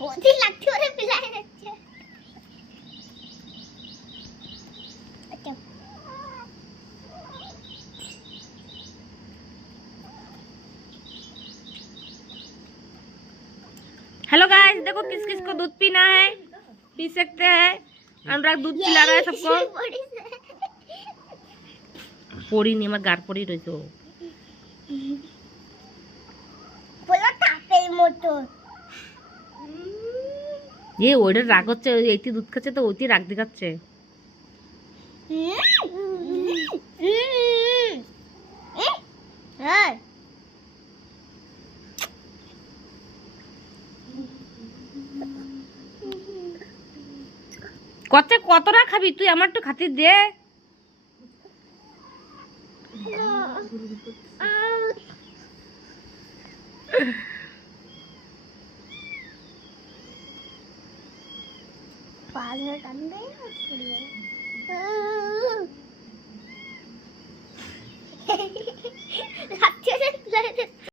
होती लगती और पिलाए बच्चे अच्छा हेलो गाइस, देखो किस किस को दूध पीना है, पी सकते हैं। अनुराग दूध पिला रहा है सबको। পড়ি নি, আমার গার পড়ি রইছো। বলো তাপের মতো এ ওইটার রাগ হচ্ছে, এইটি দুধ খাচ্ছে তো ওইটি রাগ দেখাচ্ছে। কতটা খাবি তুই? আমার তো খাতির দে। पागल कंदे